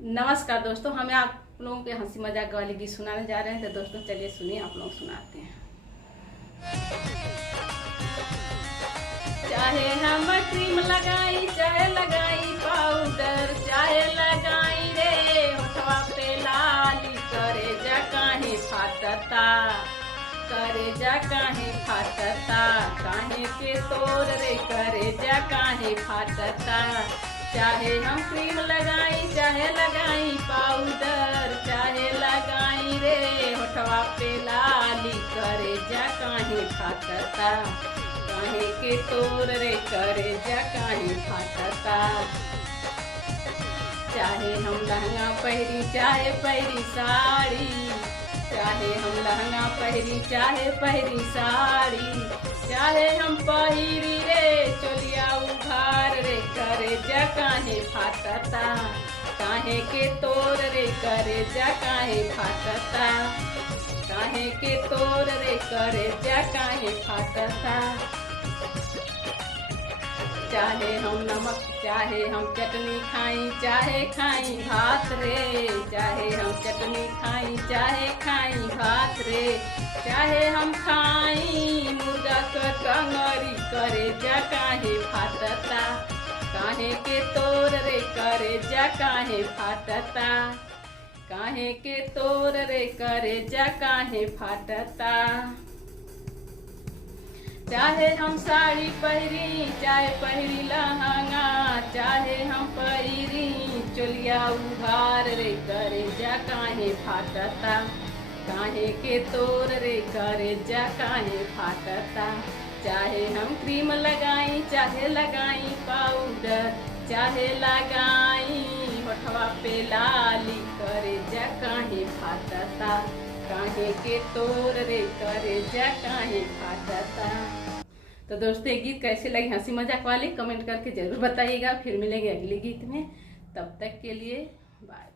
नमस्कार दोस्तों, हमें आप लोगों के हंसी मजाक वाली गीत सुनाने जा रहे हैं। तो दोस्तों चलिए सुनिए, आप लोग सुनाते हैं। चाहे हम क्रीम लगाई, चाहे लगाई पाउडर, चाहे लगाई रे होठवा पे लाली, करे जा काहे फाटता, करे जा काहे फाटता, काहे के तोर रे करे जा काहे फाटता। चाहे हम क्रीम लगाई, चाहे लगाई पाउडर, चाहे लगाई रे होठवा पे लाली, करे जा काहे फाटता, काहे के तोर रे करे जा काहे फाटता। चाहे हम लहंगा पहरी, चाहे पहरी साड़ी, चाहे हम लहंगा पहरी, चाहे पहरी साड़ी, चाहे हम पहिरी रे चोलिया उघार रे करे जा काहे फाटता, काहे के तोर रे करे जा काहे फाटता, काहे के तोर रे करे जा काहे फाटता। चाहे हम नमक, चाहे हम चटनी खाई, चाहे खाई भात रे, चाहे हम चटनी खाई, चाहे खाई भात रे, चाहे हम खाई मुर्गा का कंगरी, करे जा काहे फाटता, काहे के तोर रे करे जा काहे फाटता, काहे के तोर रे करे जा काहे फाटता। चाहे हम साड़ी पहरी, चाहे पहरी लहंगा, चाहे हम पहरी चोलिया उघार रे करे जा काहे फाटता, काहे के तोर रे करे जा काहे फाटता। चाहे हम क्रीम लगाई, चाहे लगाई पाउडर, चाहे लगाई होठवा पे लाली, करे जा काहे फाटता, काहे के तोर रे करे जा काहे फाटता। तो दोस्तों ये गीत कैसे लगी हंसी मजाक वाली, कमेंट करके जरूर बताइएगा। फिर मिलेंगे अगले गीत में, तब तक के लिए बाय।